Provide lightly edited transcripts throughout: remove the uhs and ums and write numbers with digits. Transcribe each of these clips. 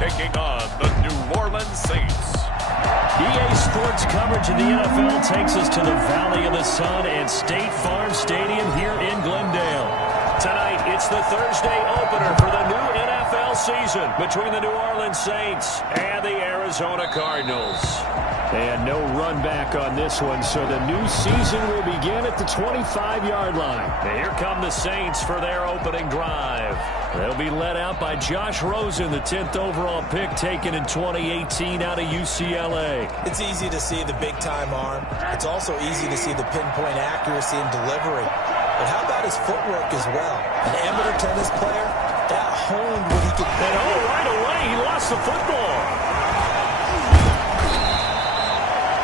taking on the New Orleans Saints. EA Sports coverage of the NFL takes us to the Valley of the Sun at State Farm Stadium here in Glendale. Tonight, it's the Thursday opener for the new NFL season between the New Orleans Saints and the Arizona Cardinals. And no run back on this one, so the new season will begin at the 25-yard line. And here come the Saints for their opening drive. They'll be led out by Josh Rosen, the 10th overall pick taken in 2018 out of UCLA. It's easy to see the big-time arm. It's also easy to see the pinpoint accuracy and delivery. But how about his footwork as well? An amateur tennis player, that honed what he could... And right away, he lost the football.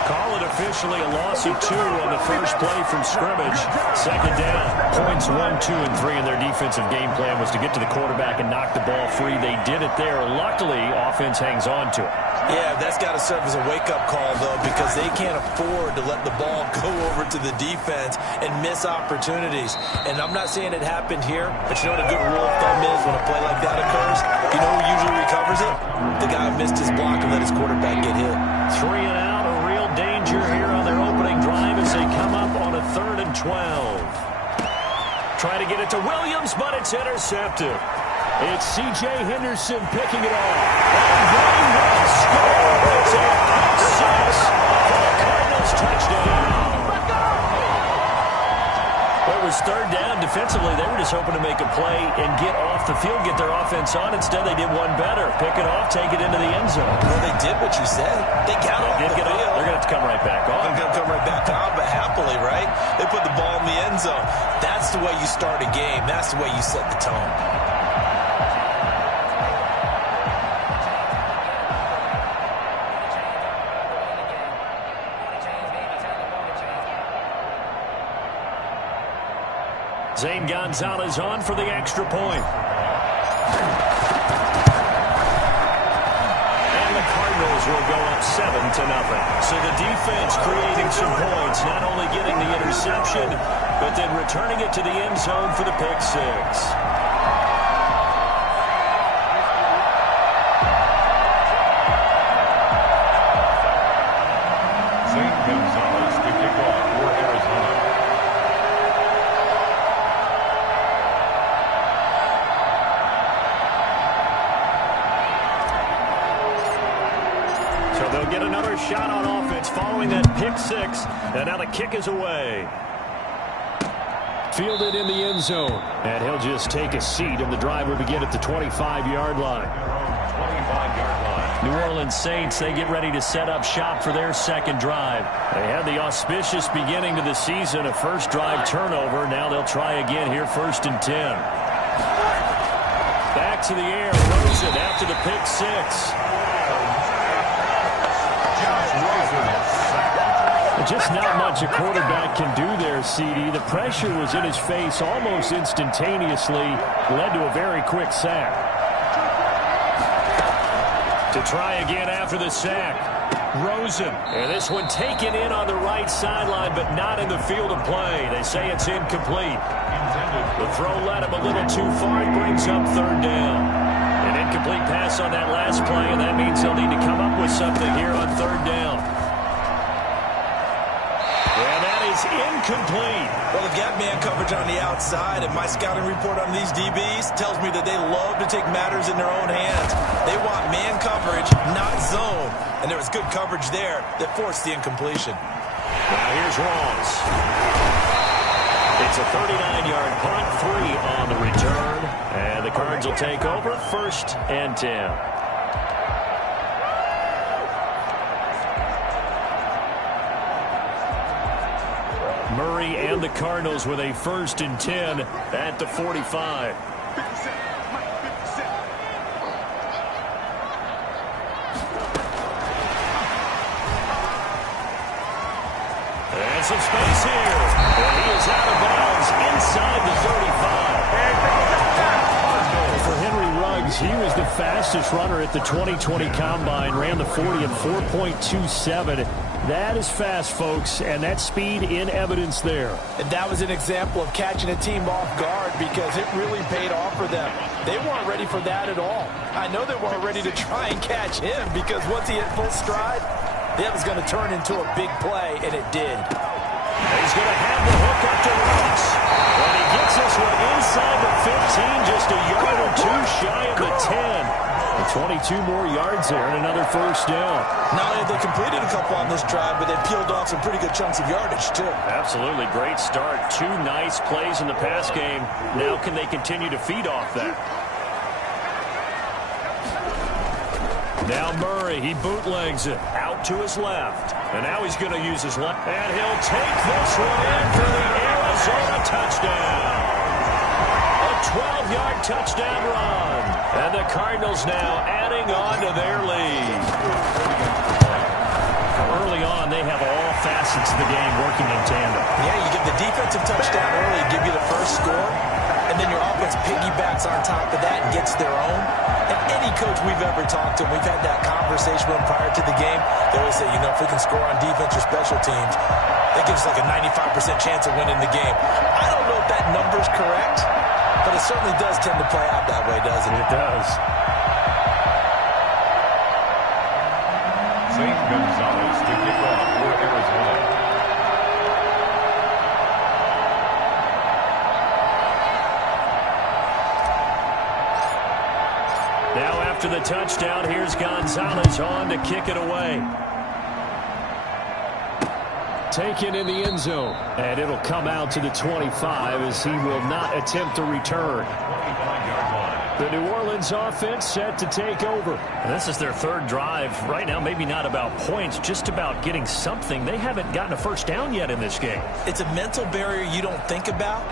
Call it officially a loss of 2 on the first play from scrimmage. Second down. Points 1, 2, and 3 in their defensive game plan was to get to the quarterback and knock the ball free. They did it there. Luckily, offense hangs on to it. Yeah, that's got to serve as a wake-up call, though, because they can't afford to let the ball go over to the defense and miss opportunities. And I'm not saying it happened here, but you know what a good rule of thumb is when a play like that occurs? You know who usually recovers it? The guy who missed his block and let his quarterback get hit. 3 and out, a real danger here on their opening drive as they come up on a 3rd and 12. Try to get it to Williams, but it's intercepted. It's C.J. Henderson picking it off. And they will score. It's a pick 6 for the Cardinals touchdown. Well, it was 3rd down. Defensively, they were just hoping to make a play and get off the field, get their offense on. Instead, they did one better. Pick it off, take it into the end zone. Well, they did what you said. They got off the field. They're going to have to come right back on. They're going to come right back on, but happily, right? They put the ball in the end zone. That's the way you start a game. That's the way you set the tone. Zane Gonzalez on for the extra point. And the Cardinals will go up 7-0. So the defense creating some points, not only getting the interception, but then returning it to the end zone for the pick 6. Zane Gonzalez to kick off for Arizona. So they'll get another shot on offense following that pick 6. And now the kick is away. Fielded in the end zone. And he'll just take a seat, and the drive will begin at the 25-yard line. 25-yard line. New Orleans Saints, they get ready to set up shop for their second drive. They had the auspicious beginning to the season, a first drive turnover. Now they'll try again here, 1st and 10. Back to the air, Rosen after the pick 6. Just not much a quarterback can do there, CD. The pressure was in his face almost instantaneously, led to a very quick sack. To try again after the sack, Rosen. And this one taken in on the right sideline, but not in the field of play. They say it's incomplete. The throw led him a little too far. It brings up 3rd down. An incomplete pass on that last play, and that means they'll need to come up with something here on 3rd down. Incomplete. Well, they've got man coverage on the outside, and my scouting report on these DBs tells me that they love to take matters in their own hands. They want man coverage, not zone. And there was good coverage there that forced the incompletion. Now here's Ross. It's a 39-yard punt, 3 on the return. And the Cards will take over, 1st and 10. Murray and the Cardinals with a 1st and 10 at the 45. And some space here. And he is out of bounds inside the 35. For Henry Ruggs, Diggs, he was the fastest runner at the 2020 Combine, ran the 40 in 4.27. That is fast, folks, and that's speed in evidence there. And that was an example of catching a team off guard because it really paid off for them. They weren't ready for that at all. I know they weren't ready to try and catch him because once he hit full stride, that was going to turn into a big play, and it did. He's going to have the hook up to Ross. And he gets this one inside the 15, just a yard or two shy of the 10. 22 more yards there and another first down. Not only have they completed a couple on this drive, but they peeled off some pretty good chunks of yardage, too. Absolutely. Great start. Two nice plays in the pass game. Now can they continue to feed off that? Now Murray, he bootlegs it out to his left. And now he's going to use his left. And he'll take this one in for the Arizona touchdown. A 12-yard touchdown run. And the Cardinals now adding on to their lead. Early on, they have all facets of the game working in tandem. Yeah, you give the defensive touchdown early, give you the first score, and then your offense piggybacks on top of that and gets their own. And any coach we've ever talked to, we've had that conversation with them prior to the game, they always say, you know, if we can score on defense or special teams, that gives us like a 95% chance of winning the game. I don't know if that number's correct, but it certainly does tend to play out that way, doesn't it? It does. St. Gonzalez to kick off for Arizona. Now after the touchdown, here's Gonzalez on to kick it away. Taken in the end zone, and it'll come out to the 25 as he will not attempt to return. The New Orleans offense set to take over. And this is their third drive. Right now, maybe not about points, just about getting something. They haven't gotten a first down yet in this game. It's a mental barrier you don't think about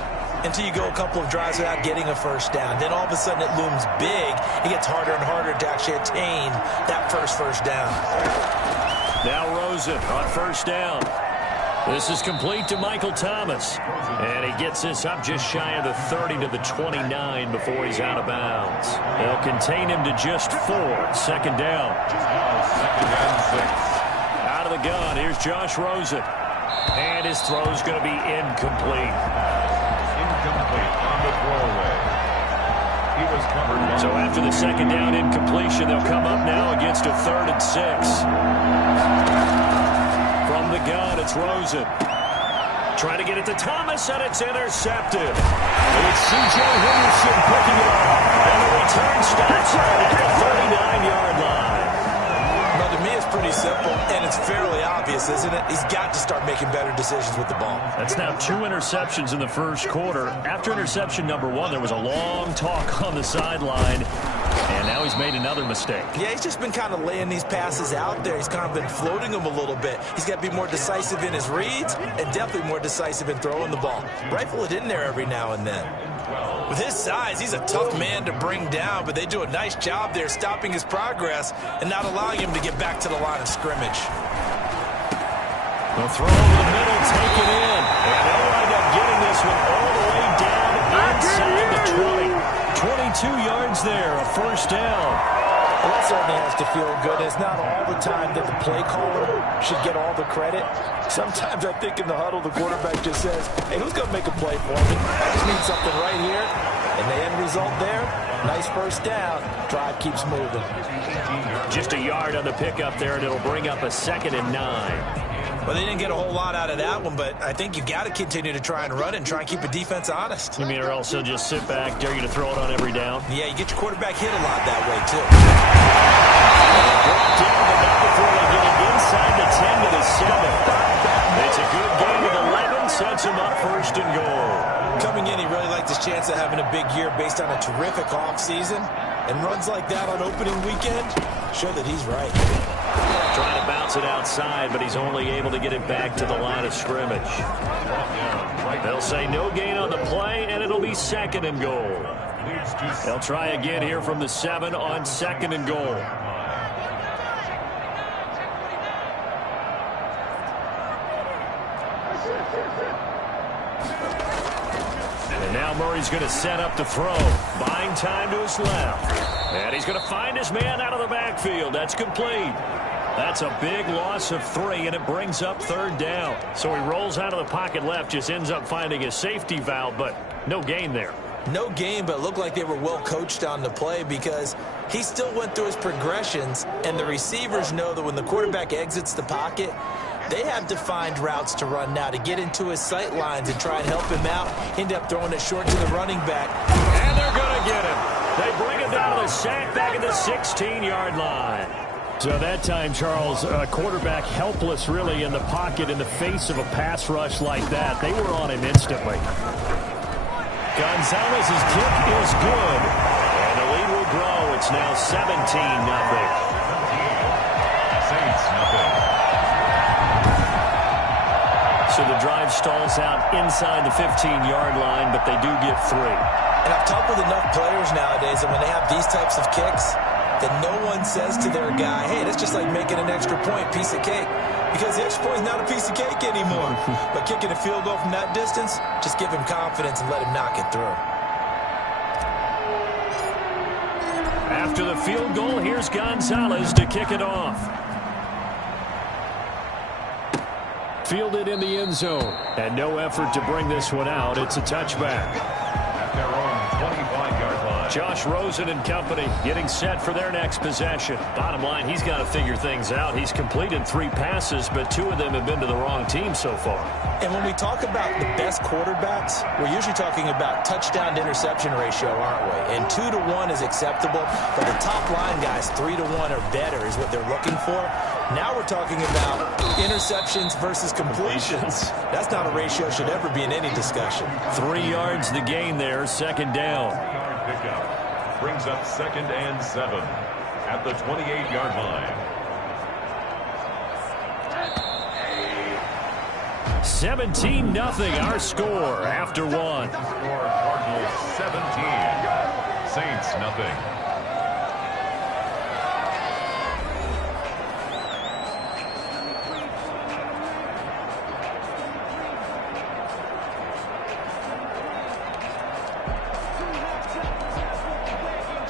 until you go a couple of drives without getting a first down. Then all of a sudden it looms big. It gets harder and harder to actually attain that first down. Now Rosen on first down. This is complete to Michael Thomas. And he gets this up just shy of the 30 to the 29 before he's out of bounds. They'll contain him to just 4. Second down. Second and 6. Out of the gun, here's Josh Rosen. And his throw's going to be incomplete. Incomplete on the throwaway. He was covered. So after the second down incompletion, they'll come up now against a 3rd and 6. From the gun, it's Rosen. Trying to get it to Thomas, and it's intercepted. It's C.J. Henderson picking it up. And the return stops at the 39-yard line. Now, to me, it's pretty simple, and it's fairly obvious, isn't it? He's got to start making better decisions with the ball. That's now 2 interceptions in the first quarter. After interception number 1, there was a long talk on the sideline. And now he's made another mistake. Yeah, he's just been kind of laying these passes out there. He's kind of been floating them a little bit. He's got to be more decisive in his reads and definitely more decisive in throwing the ball. Rifle it in there every now and then. With his size, he's a tough man to bring down, but they do a nice job there stopping his progress and not allowing him to get back to the line of scrimmage. They'll throw over the middle, take it in. And they'll wind up getting this one all the way down inside the 20. 22 yards there, a first down. Well, that certainly has to feel good. It's not all the time that the play caller should get all the credit. Sometimes I think in the huddle, the quarterback just says, hey, who's going to make a play for me? I just need something right here. And the end result there, nice first down. Drive keeps moving. Just a yard on the pickup there, and it'll bring up a 2nd and 9. Well, they didn't get a whole lot out of that one, but I think you got to continue to try and run and try and keep a defense honest. You mean or else he'll just sit back, dare you to throw it on every down? Yeah, you get your quarterback hit a lot that way, too. Brought down, but not before they get it inside the 10 to the 7. It's a good gain of 11, sets him up 1st and goal. Coming in, he really liked his chance of having a big year based on a terrific offseason. And runs like that on opening weekend show that he's right. Trying to bounce it outside, but he's only able to get it back to the line of scrimmage. They'll say no gain on the play, and it'll be 2nd and goal. They'll try again here from the 7 on 2nd and goal. And Now Murray's going to set up to throw. Buying time to his left. And he's going to find his man out of the backfield. That's complete. That's a big loss of 3, and it brings up 3rd down. So he rolls out of the pocket left, just ends up finding a safety valve, but no gain there. No gain, but it looked like they were well coached on the play because he still went through his progressions, and the receivers know that when the quarterback exits the pocket, they have defined routes to run now to get into his sight lines and try and help him out. End up throwing it short to the running back. And they're going to get him. They bring him down to the sack back at the 16-yard line. So that time, Charles, quarterback helpless really in the pocket in the face of a pass rush like that. They were on him instantly. Gonzalez's kick is good. And the lead will grow. It's now 17-0. Saints, nothing. So the drive stalls out inside the 15-yard line, but they do get 3. And I've talked with enough players nowadays, and when they have these types of kicks, that no one says to their guy, hey, that's just like making an extra point, piece of cake. Because the extra point is not a piece of cake anymore. But kicking a field goal from that distance, just give him confidence and let him knock it through. After the field goal, here's Gonzalez to kick it off. Fielded in the end zone. And no effort to bring this one out. It's a touchback. At their own 25-yard line. Josh Rosen and company getting set for their next possession. Bottom line, he's got to figure things out. He's completed 3 passes, but 2 of them have been to the wrong team so far. And when we talk about the best quarterbacks, we're usually talking about touchdown to interception ratio, aren't we? And 2 to 1 is acceptable, but the top line guys, 3 to 1 or better is what they're looking for. Now we're talking about interceptions versus completions. That's not a ratio should ever be in any discussion. 3 yards the gain there, 2nd down. Pickup brings up 2nd and 7 at the 28-yard line. 17-0 our score after 1. Score Cardinals 17. Saints nothing.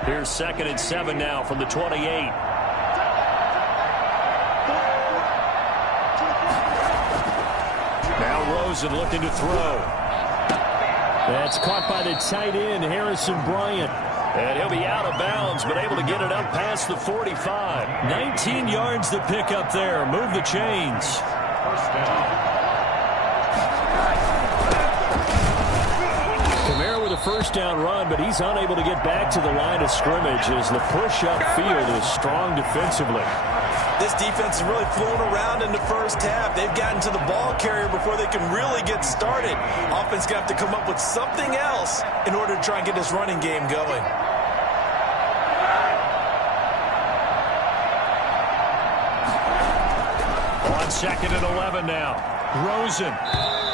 Here's 2nd and 7 now from the 28. Now Rosen looking to throw. That's caught by the tight end, Harrison Bryant. And he'll be out of bounds, but able to get it up past the 45. 19 yards to pick up there. Move the chains. First down. First down run, but he's unable to get back to the line of scrimmage as the push upfield is strong defensively. This defense is really flown around in the first half. They've gotten to the ball carrier before they can really get started. Offense going to have to come up with something else in order to try and get this running game going. On 2nd and 11 now. Rosen.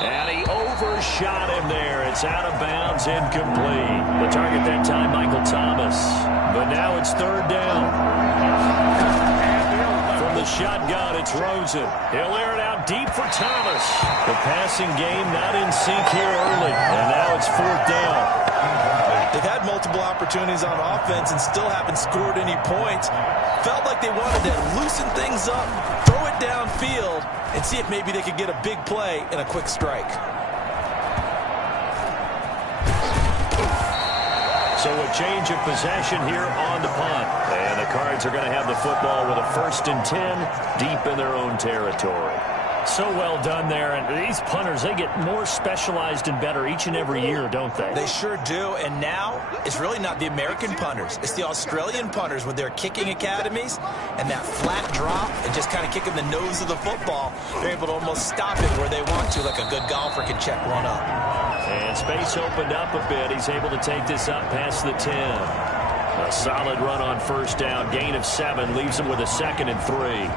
And he overshot him there. It's out of bounds, incomplete. The target that time, Michael Thomas. But now it's 3rd down. From the shotgun, it's Rosen. He'll air it out deep for Thomas. The passing game not in sync here early. And now it's 4th down. They've had multiple opportunities on offense and still haven't scored any points. Felt like they wanted to loosen things up, throw it downfield, and see if maybe they could get a big play and a quick strike. So a change of possession here on the punt. And the Cards are going to have the football with a 1st and 10 deep in their own territory. So well done there. And these punters, they get more specialized and better each and every year, don't they? They sure do. And now it's really not the American punters. It's the Australian punters with their kicking academies and that flat drop and just kind of kicking the nose of the football. They're able to almost stop it where they want to, like a good golfer can check one up. And space opened up a bit. He's able to take this up past the 10. A solid run on 1st down. Gain of 7 leaves him with a 2nd and 3.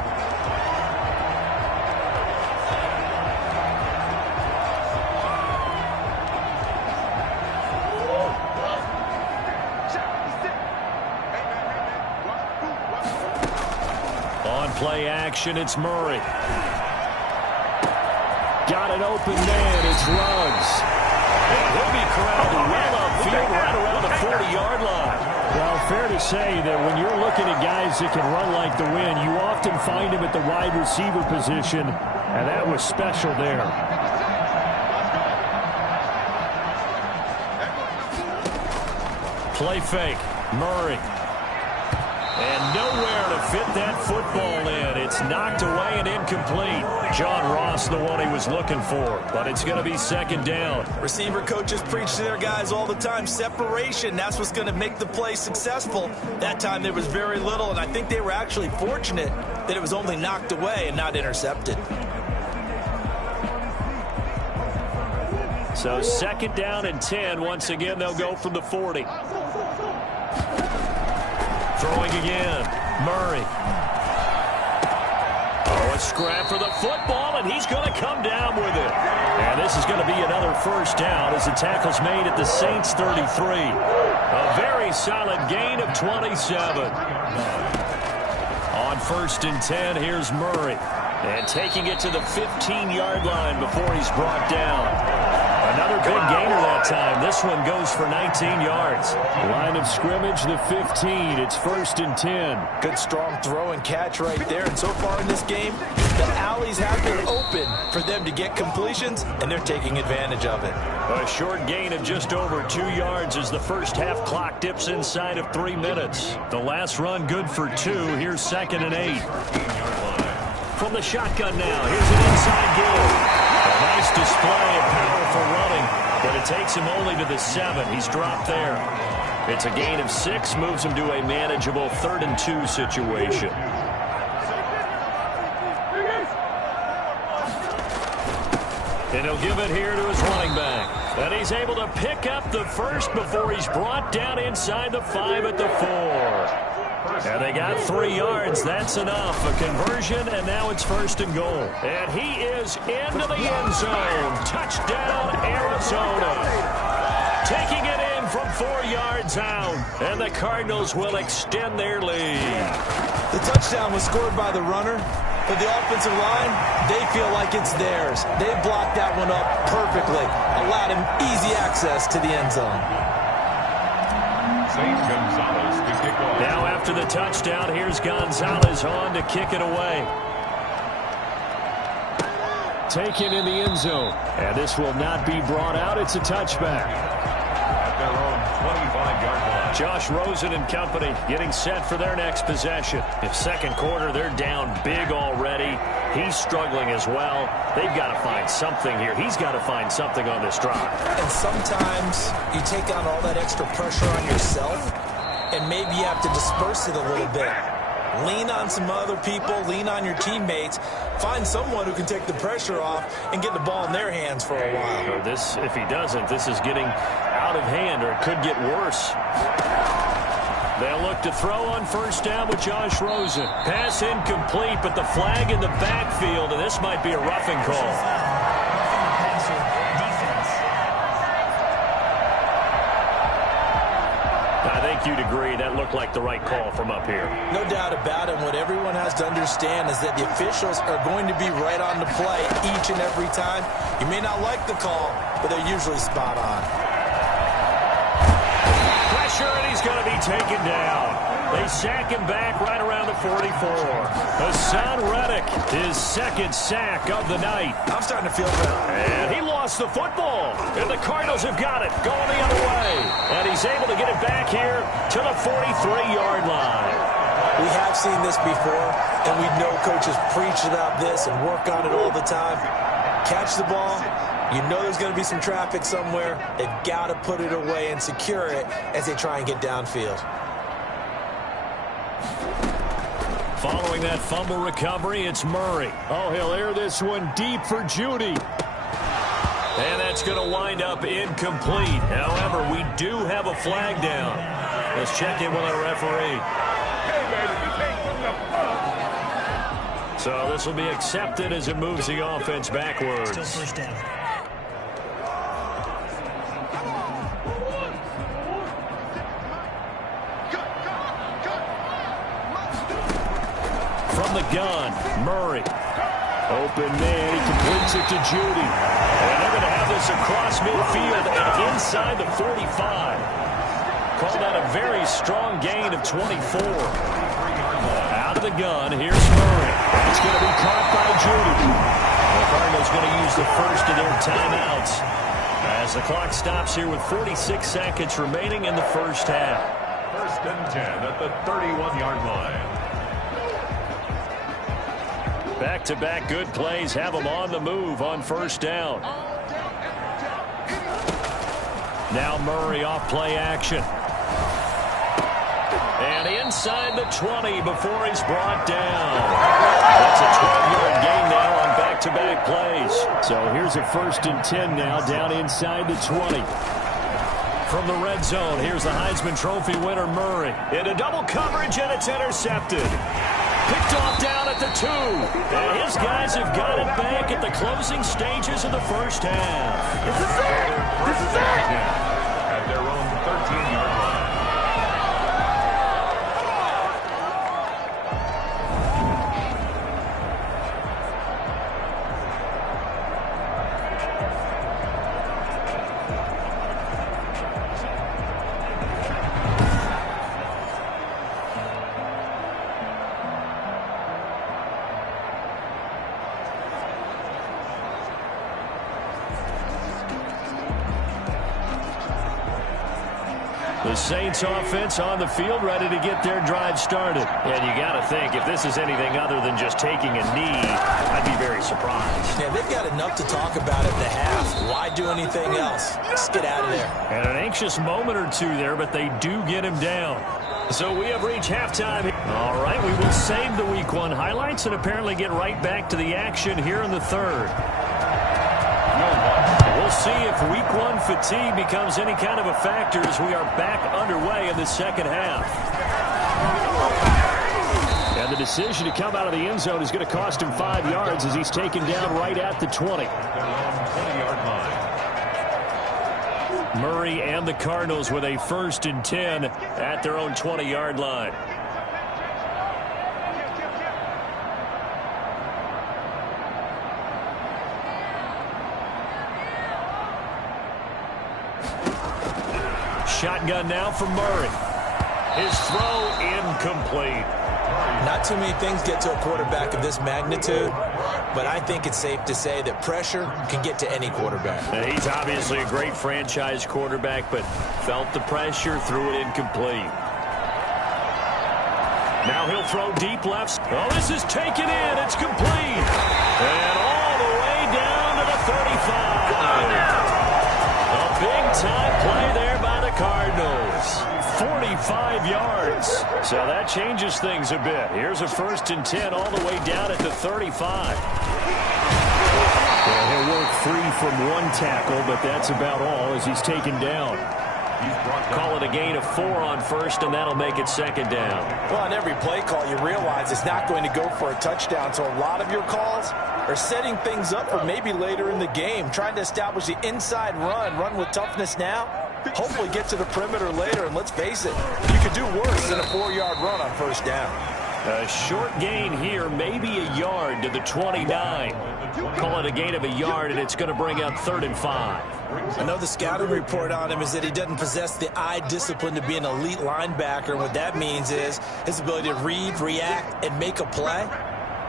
Play action, it's Murray. Got an open man, it's Ruggs. And he'll be corralled well upfield right around the 40-yard line. Well, fair to say that when you're looking at guys that can run like the wind, you often find them at the wide receiver position, and that was special there. Play fake. Murray. And nowhere to fit that football in. It's knocked away and incomplete. John Ross, the one he was looking for, but it's going to be second down. Receiver coaches preach to their guys all the time. Separation, that's what's going to make the play successful. That time there was very little, and I think they were actually fortunate that it was only knocked away and not intercepted. So second down and 10. Once again, they'll go from the 40. Throwing again. Murray. Oh, a scrap for the football, and he's going to come down with it. And this is going to be another first down as the tackle's made at the Saints 33. A very solid gain of 27. On first and 10, here's Murray. And taking it to the 15-yard line before he's brought down. Another big gainer that time. This one goes for 19 yards. Line of scrimmage, the 15. It's first and 10. Good strong throw and catch right there. And so far in this game, the alleys have been open for them to get completions, and they're taking advantage of it. A short gain of just over 2 yards as the first half clock dips inside of 3 minutes. The last run good for 2. Here's second and 8. From the shotgun now, here's an inside give. A nice display of powerful running, but it takes him only to the 7. He's dropped there. It's a gain of 6, moves him to a manageable 3rd and 2 situation. And he'll give it here to his running back. And he's able to pick up the first before he's brought down inside the 5 at the 4. And they got 3 yards. That's enough. A conversion, and now it's first and goal. And he is into the end zone. Touchdown, Arizona. Taking it in from 4 yards out. And the Cardinals will extend their lead. The touchdown was scored by the runner. For the offensive line, they feel like it's theirs. They blocked that one up perfectly. Allowed him easy access to the end zone. Now after the touchdown, here's Gonzalez on to kick it away. Taken in the end zone. And this will not be brought out. It's a touchback. At their own 25-yard line. Josh Rosen and company getting set for their next possession. If second quarter, they're down big already. He's struggling as well. They've got to find something here. He's got to find something on this drive. And sometimes you take on all that extra pressure on yourself, and maybe you have to disperse it a little bit. Lean on some other people. Lean on your teammates. Find someone who can take the pressure off and get the ball in their hands for a while. Or this, if he doesn't, this is getting out of hand, or it could get worse. They'll look to throw on first down with Josh Rosen. Pass incomplete, but the flag in the backfield, and this might be a roughing call. I think you'd agree that looked like the right call from up here. No doubt about it. What everyone has to understand is that the officials are going to be right on the play each and every time. You may not like the call, but they're usually spot on. Pressure, and he's going to be taken down. They sack him back right around the 44. Hassan Reddick, his second sack of the night. I'm starting to feel better. And he lost the football. And the Cardinals have got it going the other way. And he's able to get it back here to the 43-yard line. We have seen this before, and we know coaches preach about this and work on it all the time. Catch the ball. You know there's going to be some traffic somewhere. They've got to put it away and secure it as they try and get downfield. Following that fumble recovery, it's Murray. Oh, he'll air this one deep for Judy. And that's going to wind up incomplete. However, we do have a flag down. Let's check in with our referee. So this will be accepted as it moves the offense backwards. Still first down. From the gun, Murray. Open man, he completes it to Judy. And they're going to have this across midfield and inside the 45. Called that a very strong gain of 24. Out of the gun, here's Murray. That's going to be caught by Judy. The Cardinals going to use the first of their timeouts as the clock stops here with 46 seconds remaining in the first half. First and 10 at the 31-yard line. Back-to-back good plays have them on the move on first down. Now Murray off play action. And inside the 20 before he's brought down. That's a 12-yard gain now on back-to-back plays. So here's a first and 10 now down inside the 20. From the red zone, here's the Heisman Trophy winner Murray. Into double coverage, and it's intercepted. Picked off down at the 2. And his guys have got it back at the closing stages of the first half. This is it! This is it! At their own 13-yard line. The Saints offense on the field ready to get their drive started. And you got to think, if this is anything other than just taking a knee, I'd be very surprised. Yeah, they've got enough to talk about at the half. Why do anything else? Just get out of there. And an anxious moment or two there, but they do get him down. So we have reached halftime. All right, we will save the Week 1 highlights and apparently get right back to the action here in the third. We'll see if Week 1 fatigue becomes any kind of a factor as we are back underway in the second half. And the decision to come out of the end zone is going to cost him 5 yards as he's taken down right at the 20. Murray and the Cardinals with a first and 10 at their own 20-yard line. Shotgun now for Murray. His throw incomplete. Not too many things get to a quarterback of this magnitude, but I think it's safe to say that pressure can get to any quarterback. He's obviously a great franchise quarterback, but felt the pressure, threw it incomplete. Now he'll throw deep left. Oh, this is taken in. It's complete. And all the way down to the 35. A big-time play there by the Cardinals. 45 yards. So that changes things a bit. Here's a first and 10 all the way down at the 35. Well, he'll work free from one tackle, but that's about all as he's taken down. Call it a gain of 4 on first, and that'll make it second down. Well, on every play call, you realize it's not going to go for a touchdown, so a lot of your calls are setting things up for maybe later in the game, trying to establish the inside run with toughness now, hopefully get to the perimeter later, and let's face it, you could do worse than a 4-yard run on first down. A short gain here, maybe a yard to the 29. Call it a gain of a yard, and it's going to bring up 3rd and 5. I know the scouting report on him is that he doesn't possess the eye discipline to be an elite linebacker, and what that means is his ability to read, react, and make a play.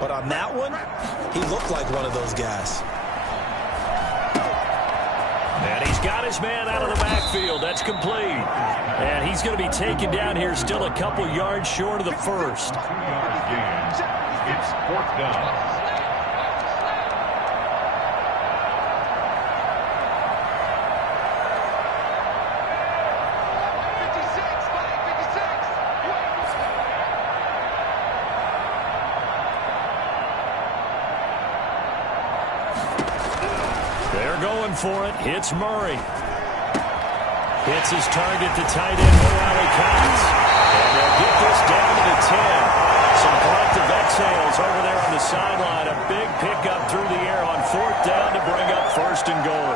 But on that one, he looked like one of those guys. And he's got his man out of the backfield. That's complete. And he's going to be taken down here still a couple yards short of the first. 2-yard gain. It's 4th down. For it, hits Murray. Hits his target, the tight end, Morale Cox. And they'll get this down to the 10. Some collective exhales over there on the sideline. A big pickup through the air on 4th down to bring up 1st and goal.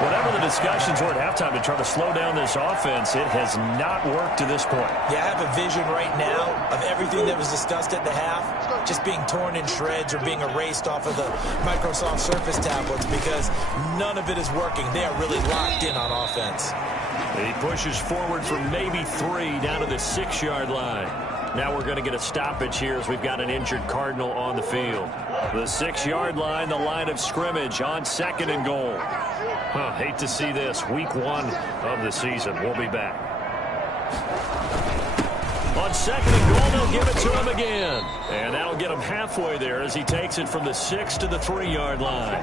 Whatever the discussions were at halftime to try to slow down this offense, it has not worked to this point. Yeah, I have a vision right now of everything that was discussed at the half just being torn in shreds or being erased off of the Microsoft Surface tablets because none of it is working. They are really locked in on offense. He pushes forward for maybe 3 down to the 6-yard line. Now we're going to get a stoppage here as we've got an injured Cardinal on the field. The 6-yard line, the line of scrimmage on 2nd and goal. Hate to see this. Week 1 of the season. We'll be back. On 2nd and goal, they'll give it to him again. And that'll get him halfway there as he takes it from the 6 to the 3-yard line.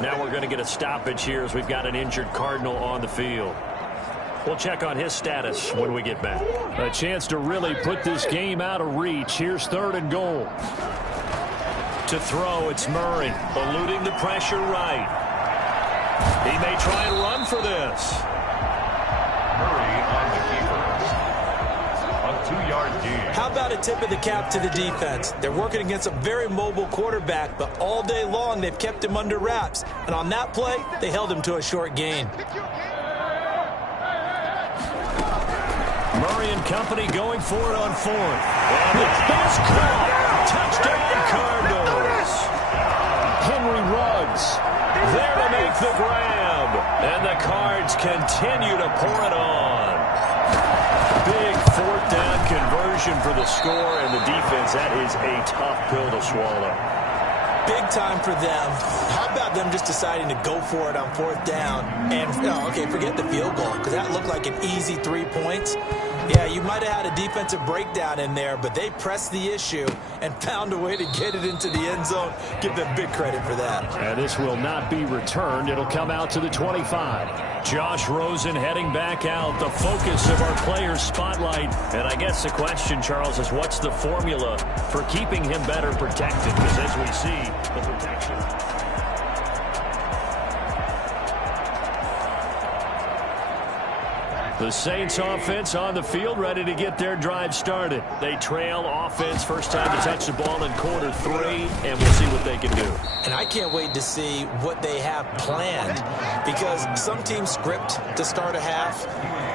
Now we're going to get a stoppage here as we've got an injured Cardinal on the field. We'll check on his status when we get back. A chance to really put this game out of reach. Here's 3rd and goal. To throw, it's Murray, eluding the pressure right. He may try and run for this. Murray on the keeper. A 2-yard gain. How about a tip of the cap to the defense? They're working against a very mobile quarterback, but all day long they've kept him under wraps. And on that play, they held him to a short gain. Murray and company going for it on 4th. And it's caught. Touchdown, Cardinals. Henry Ruggs there to make the grab. And the Cards continue to pour it on. Big 4th down conversion for the score, and the defense, that is a tough pill to swallow. Big time for them. How about them just deciding to go for it on 4th down? And, okay, forget the field goal, because that looked like an easy 3 points. Yeah, you might have had a defensive breakdown in there, but they pressed the issue and found a way to get it into the end zone. Give them big credit for that. And this will not be returned. It'll come out to the 25. Josh Rosen heading back out, the focus of our players' spotlight. And I guess the question, Charles, is what's the formula for keeping him better protected? Because as we see, the protection... The Saints offense on the field, ready to get their drive started. They trail offense, first time to touch the ball in quarter 3, and we'll see what they can do. And I can't wait to see what they have planned, because some teams script to start a half.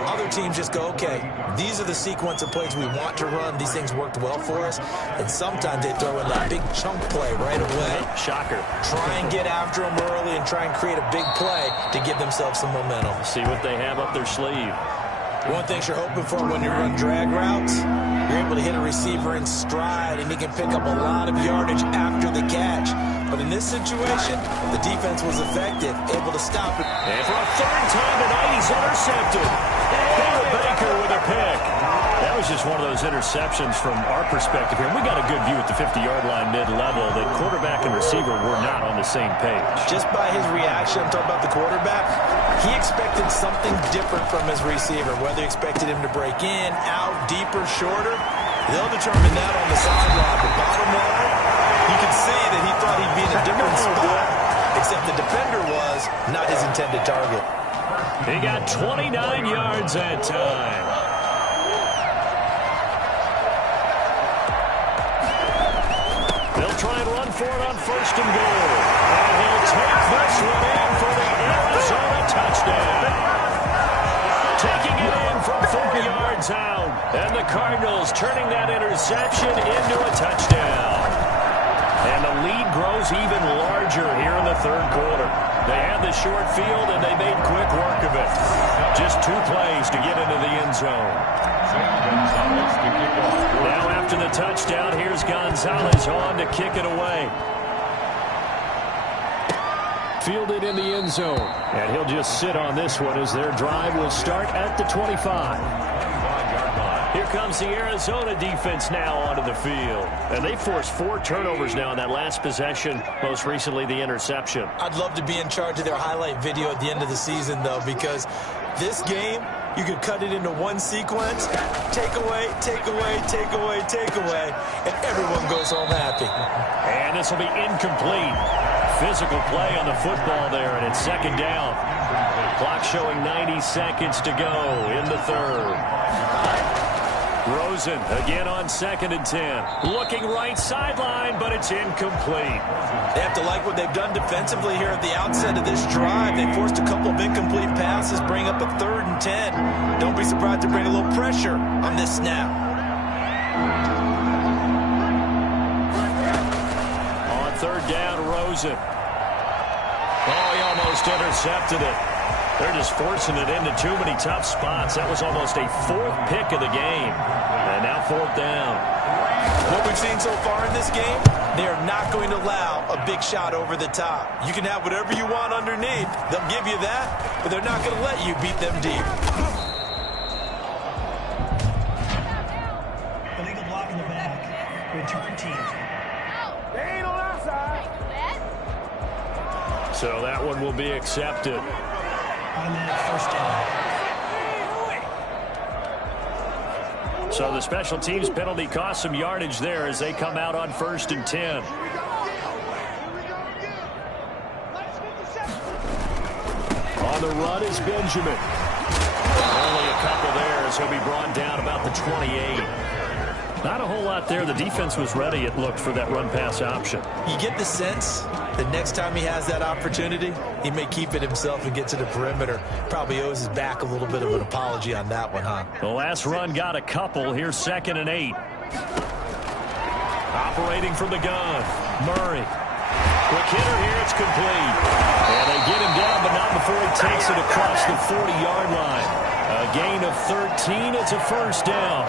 Other teams just go, okay, these are the sequence of plays we want to run. These things worked well for us. And sometimes they throw in that big chunk play right away. Shocker. Try and get after them early and try and create a big play to give themselves some momentum. See what they have up their sleeve. One thing you're hoping for when you run drag routes, you're able to hit a receiver in stride, and he can pick up a lot of yardage after the catch. But in this situation, the defense was effective, able to stop it. And for a 3rd time tonight, he's intercepted. Bill Baker with a pick. That was just one of those interceptions from our perspective here. We got a good view at the 50-yard line mid-level that quarterback and receiver were not on the same page. Just by his reaction, I'm talking about the quarterback, he expected something different from his receiver, whether he expected him to break in, out, deeper, shorter. They'll determine that on the sideline. But bottom line, you can see that he thought he'd be in a different spot, except the defender was not his intended target. He got 29 yards that time. They'll try and run for it on 1st and goal. And he'll take this one in for the Arizona touchdown. Taking it in from 4 yards out. And the Cardinals turning that interception into a touchdown. And the lead grows even larger here in the 3rd quarter. They had the short field, and they made quick work of it. Just 2 plays to get into the end zone. Now after the touchdown, here's Gonzalez on to kick it away. Fielded in the end zone. And he'll just sit on this one as their drive will start at the 25. Here comes the Arizona defense now onto the field. And they forced 4 turnovers now in that last possession, most recently the interception. I'd love to be in charge of their highlight video at the end of the season, though, because this game, you could cut it into one sequence, take away, take away, take away, take away, and everyone goes home happy. And this will be incomplete. Physical play on the football there, and it's 2nd down. Clock showing 90 seconds to go in the 3rd. Rosen again on 2nd and 10. Looking right sideline, but it's incomplete. They have to like what they've done defensively here at the outset of this drive. They forced a couple of incomplete passes, bring up a 3rd and 10. Don't be surprised to bring a little pressure on this snap. On 3rd down, Rosen. Oh, he almost intercepted it. They're just forcing it into too many tough spots. That was almost a 4th pick of the game. And now 4th down. What we've seen so far in this game, they are not going to allow a big shot over the top. You can have whatever you want underneath. They'll give you that, but they're not going to let you beat them deep. Illegal block in the back. Return team. They ain't on our side. So that one will be accepted. Automatic 1st down. So the special teams penalty cost some yardage there as they come out on 1st and 10. On the run is Benjamin. Only a couple there as he'll be brought down about the 28. Not a whole lot there. The defense was ready, it looked, for that run-pass option. You get the sense that next time he has that opportunity, he may keep it himself and get to the perimeter. Probably owes his back a little bit of an apology on that one, huh? The last run got a couple. Here's 2nd and 8. Operating from the gun, Murray. Quick hitter here, it's complete. And they get him down, but not before he takes it across the 40-yard line. A gain of 13, it's a 1st down.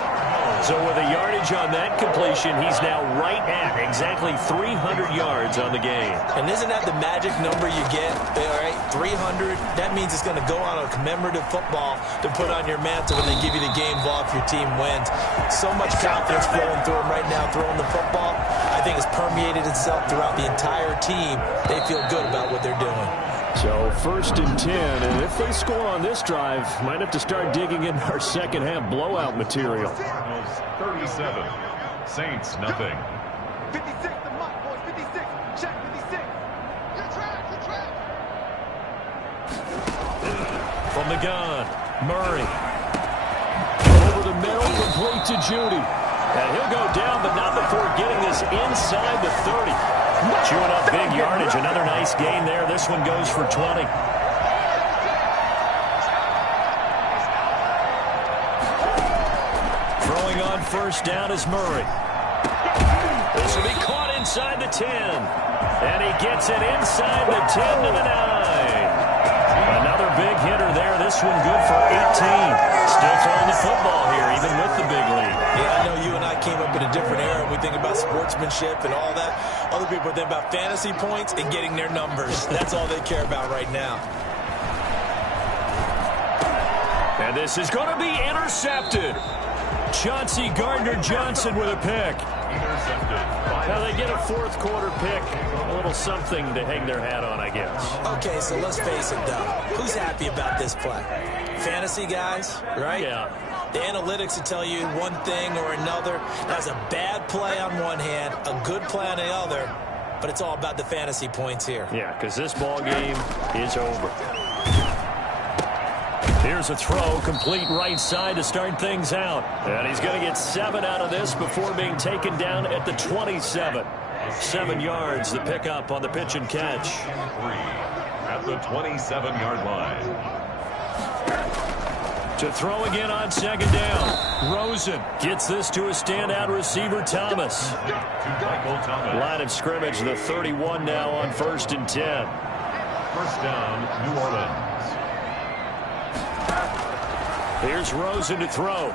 So with a yardage on that completion, he's now right at exactly 300 yards on the game. And isn't that the magic number you get? All right, 300. That means it's going to go on a commemorative football to put on your mantle when they give you the game ball if your team wins. So much confidence flowing through him right now throwing the football. I think it's permeated itself throughout the entire team. They feel good about what they're doing. So 1st and 10, and if they score on this drive, might have to start digging in our second half blowout material. 37. Saints, nothing. 56, the mark, boys. 56. Check 56. Good track. From the gun, Murray. Over the middle, complete to Judy. And he'll go down, but not before getting this inside the 30. Chewing up big yardage. Another nice gain there. This one goes for 20. Throwing on 1st down is Murray. This will be caught inside the 10. And he gets it inside the 10 to the 9. Another big hitter there. This one good for 18. Still throwing the football here, even with the big lead. Yeah, I know you and I came up in a different era. We think about sportsmanship and all that. Other people think about fantasy points and getting their numbers. That's all they care about right now. And this is going to be intercepted. Chauncey Gardner-Johnson with a pick. Intercepted. Now they get a 4th quarter pick. A little something to hang their hat on, I guess. Okay, so let's face it, though. Who's happy about this play? Fantasy guys, right? Yeah. The analytics will tell you one thing or another. That's a bad play on one hand, a good play on the other, but it's all about the fantasy points here. Yeah, because this ball game is over. Here's a throw, complete right side to start things out. And he's going to get 7 out of this before being taken down at the 27. 7 yards, the pickup on the pitch and catch. 3 at the 27-yard line. To throw again on 2nd down. Rosen gets this to a standout receiver, Thomas. To Michael Thomas. Line of scrimmage, the 31 now on 1st and 10. 1st down, New Orleans. Here's Rosen to throw.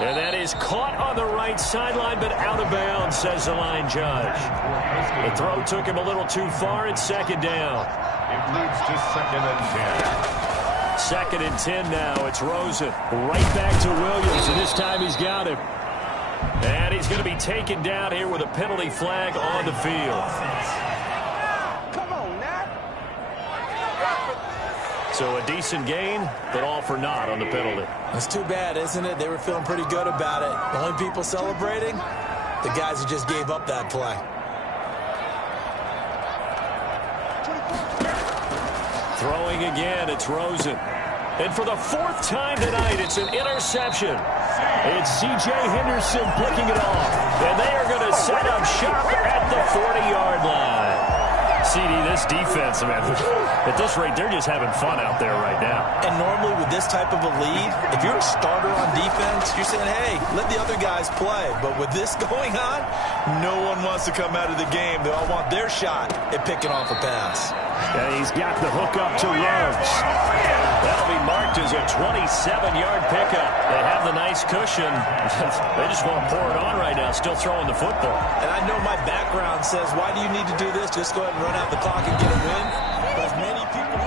And that is caught on the right sideline, but out of bounds, says the line judge. The throw took him a little too far. It's 2nd down. It leads to 2nd and 10. 2nd and 10 now. It's Rosen. Right back to Williams, and this time he's got him. And he's going to be taken down here with a penalty flag on the field. Come on, now. So a decent gain, but all for naught on the penalty. That's too bad, isn't it? They were feeling pretty good about it. The only people celebrating, the guys who just gave up that play. Throwing again, it's Rosen. And for the fourth time tonight, it's an interception. It's C.J. Henderson picking it off. And they are going to set up shop at the 40-yard line. CD, this defense, man, at this rate, they're just having fun out there right now. And normally with this type of a lead, if you're a starter on defense, you're saying, hey, let the other guys play. But with this going on, no one wants to come out of the game. They all want their shot at picking off a pass. And he's got the hook up to Ruggs. That'll be marked as a 27-yard pickup. They have the nice cushion. They just want to pour it on right now, still throwing the football. And I know my background says, why do you need to do this? Just go ahead and run out the clock and get a win. Because many people...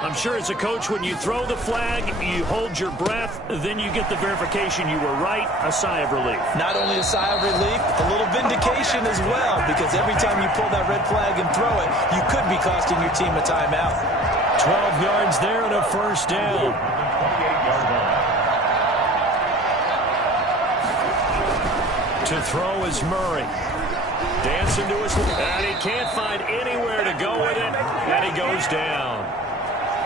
I'm sure as a coach, when you throw the flag, you hold your breath, then you get the verification you were right, a sigh of relief. Not only a sigh of relief, a little vindication as well, because every time you pull that red flag and throw it, you could be costing your team a timeout. 12 yards there and a first down. To throw is Murray. Dancing to his left, and he can't find anywhere to go with it, and he goes down.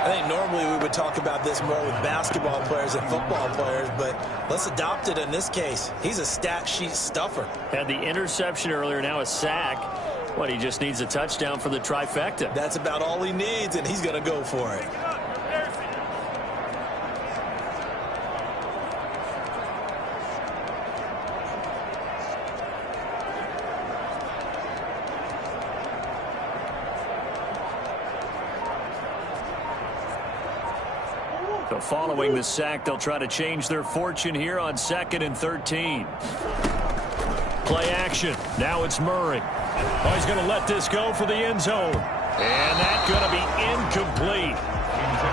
I think normally we would talk about this more with basketball players and football players, but let's adopt it in this case. He's a stat sheet stuffer. Had the interception earlier, now a sack. What, he just needs a touchdown for the trifecta. That's about all he needs, and he's going to go for it. So following the sack, they'll try to change their fortune here on 2nd and 13. Play action. Now it's Murray. Oh, he's going to let this go for the end zone. And that's going to be incomplete.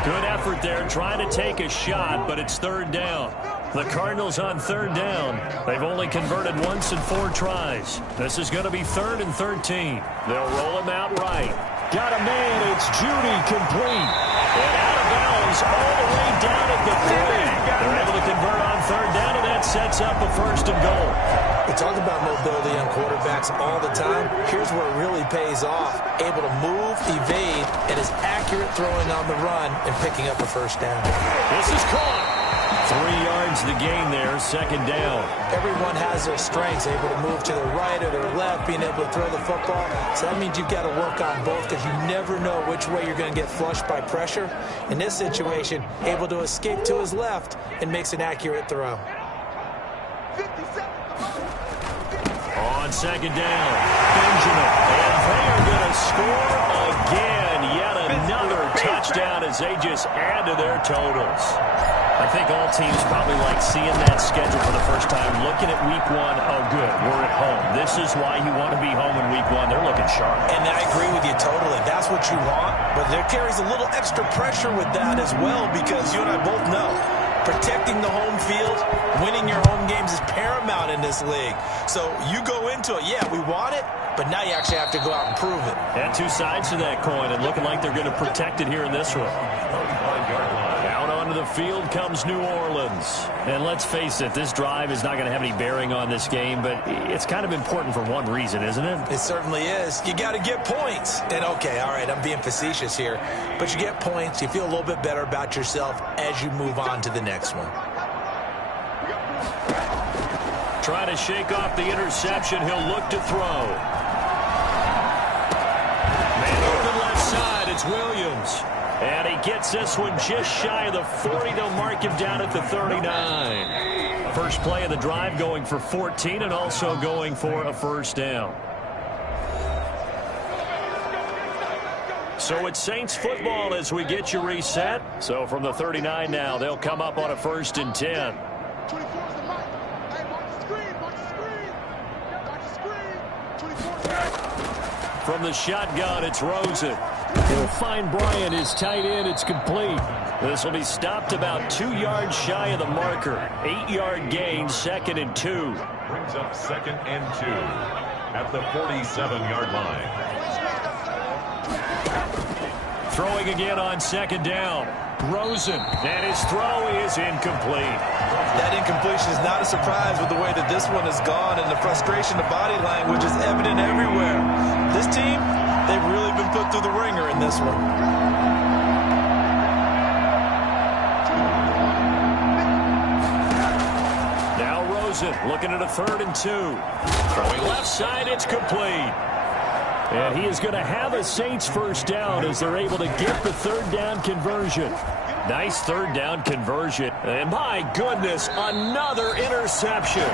Good effort there, trying to take a shot, but it's 3rd down. The Cardinals on 3rd down. They've only converted once in 4 tries. This is going to be 3rd and 13. They'll roll him out right. Got a man. It's Judy, complete. And out of bounds all the way down at the 30. They're able to convert on 3rd down, and that sets up a 1st and goal. We talk about mobility on quarterbacks all the time. Here's where it really pays off. Able to move, evade, and is accurate throwing on the run and picking up a 1st down. This is caught. 3 yards the gain there, 2nd down. Everyone has their strengths, able to move to the right or their left, being able to throw the football. So that means you've got to work on both because you never know which way you're going to get flushed by pressure. In this situation, able to escape to his left and makes an accurate throw. On 2nd down, Benjamin. And they are going to score again. Yet another touchdown as they just add to their totals. I think all teams probably like seeing that schedule for the first time, looking at week 1. Oh, good, we're at home. This is why you want to be home in week 1. They're looking sharp. And I agree with you totally. That's what you want. But there carries a little extra pressure with that as well because you and I both know protecting the home field, winning your home games is paramount in this league. So you go into it, yeah, we want it, but now you actually have to go out and prove it. And 2 sides to that coin, and looking like they're going to protect it here in this one. Out onto the field comes New Orleans. And let's face it, this drive is not going to have any bearing on this game, but it's kind of important for one reason, isn't it? It certainly is. You got to get points. And okay, all right, I'm being facetious here, but you get points, you feel a little bit better about yourself as you move on to the next one. Trying to shake off the interception. He'll look to throw. Man open left side. It's Williams. And he gets this one just shy of the 40. They'll mark him down at the 39. First play of the drive going for 14 and also going for a 1st down. So it's Saints football as we get you reset. So from the 39 now, they'll come up on a 1st and 10. 24 is the mark. Hey, mark the screen, mark the screen. Mark the screen. 24. From the shotgun, it's Rosen. He'll find Bryant, his tight end. It's complete. This will be stopped about 2 yards shy of the marker. 8-yard gain, 2nd and 2. Brings up 2nd and 2 at the 47-yard line. Throwing again on second down. Rosen, and his throw is incomplete. That incompletion is not a surprise with the way that this one has gone, and the frustration of body language is evident everywhere. This team, they've really been put through the ringer in this one. Now Rosen looking at a 3rd and 2. Throwing left side, it's complete. And he is going to have a Saints first down as they're able to get the 3rd down conversion. Nice 3rd down conversion. And my goodness, another interception.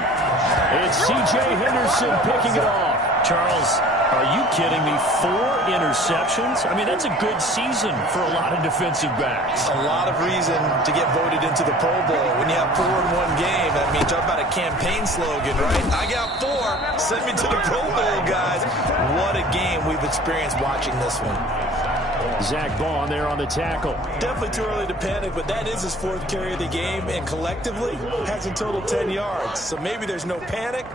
It's C.J. Henderson picking it off. Charles, are you kidding me? 4 interceptions? I mean, that's a good season for a lot of defensive backs. A lot of reason to get voted into the Pro Bowl. When you have 4 in one game, I mean, talk about a campaign slogan, right? I got 4. Send me to the Pro Bowl, guys. What a game we've experienced watching this one. Zach Bond there on the tackle. Definitely too early to panic, but that is his 4th carry of the game, and collectively has in total 10 yards. So maybe there's no panic,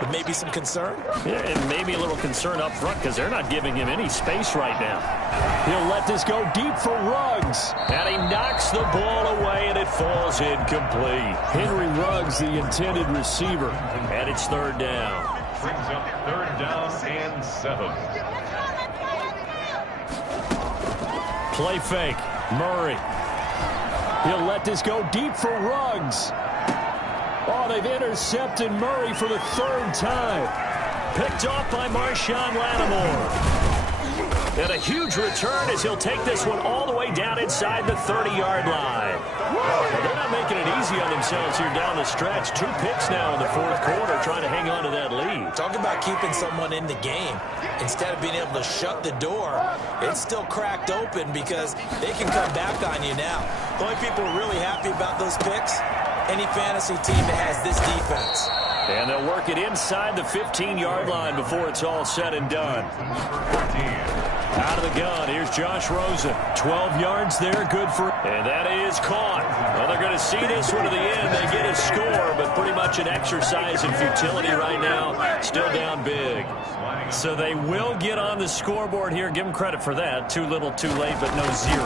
but maybe some concern. Yeah, and maybe a little concern up front because they're not giving him any space right now. He'll let this go deep for Ruggs. And he knocks the ball away, and it falls incomplete. Henry Ruggs, the intended receiver. And it's 3rd down. Brings up 3rd down and 7. Play fake. Murray. He'll let this go deep for Ruggs. Oh, they've intercepted Murray for the 3rd time. Picked off by Marshawn Lattimore. And a huge return as he'll take this one all the way down inside the 30-yard line. Well, they're not making it easy on themselves here down the stretch. 2 picks now in the 4th quarter trying to hang on to that lead. Talk about keeping someone in the game. Instead of being able to shut the door, it's still cracked open because they can come back on you now. The only people really happy about those picks, any fantasy team that has this defense. And they'll work it inside the 15-yard line before it's all said and done. Out of the gun, here's Josh Rosen. 12 yards there, good for... And that is caught. Well, they're going to see this one to the end. They get a score, but pretty much an exercise in futility right now. Still down big. So they will get on the scoreboard here. Give them credit for that. Too little, too late, but no 0.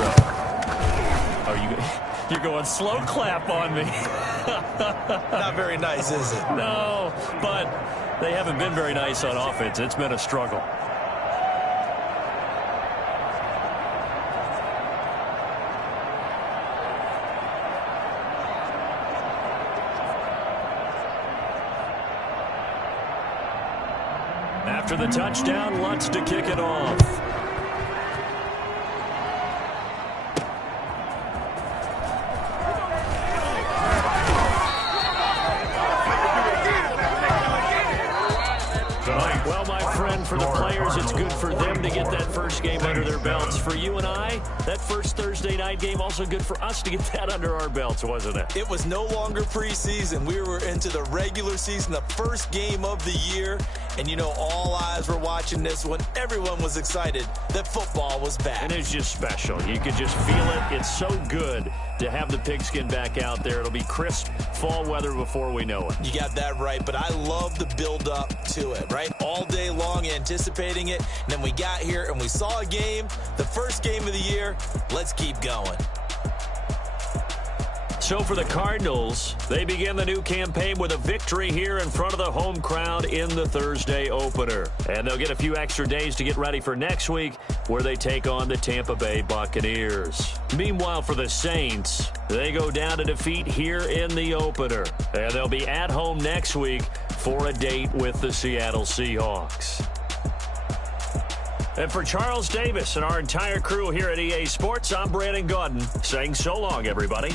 Are you... You're going slow clap on me. Not very nice, is it? No, but they haven't been very nice on offense. It's been a struggle. After the touchdown, Lutz to kick it off. Well, my friend, for the players, it's good for them to get that first game under their belts. For you and I, that first Thursday night game, also good for us to get that under our belts, wasn't it? It was no longer preseason. We were into the regular season, the first game of the year. And, you know, all eyes were watching this one. Everyone was excited that football was back. And it's just special. You could just feel it. It's so good to have the pigskin back out there. It'll be crisp fall weather before we know it. You got that right, but I love the build-up to it, right? All day long anticipating it. And then we got here and we saw a game, the first game of the year. Let's keep going. So for the Cardinals, they begin the new campaign with a victory here in front of the home crowd in the Thursday opener. And they'll get a few extra days to get ready for next week where they take on the Tampa Bay Buccaneers. Meanwhile, for the Saints, they go down to defeat here in the opener. And they'll be at home next week for a date with the Seattle Seahawks. And for Charles Davis and our entire crew here at EA Sports, I'm Brandon Gaudin saying so long, everybody.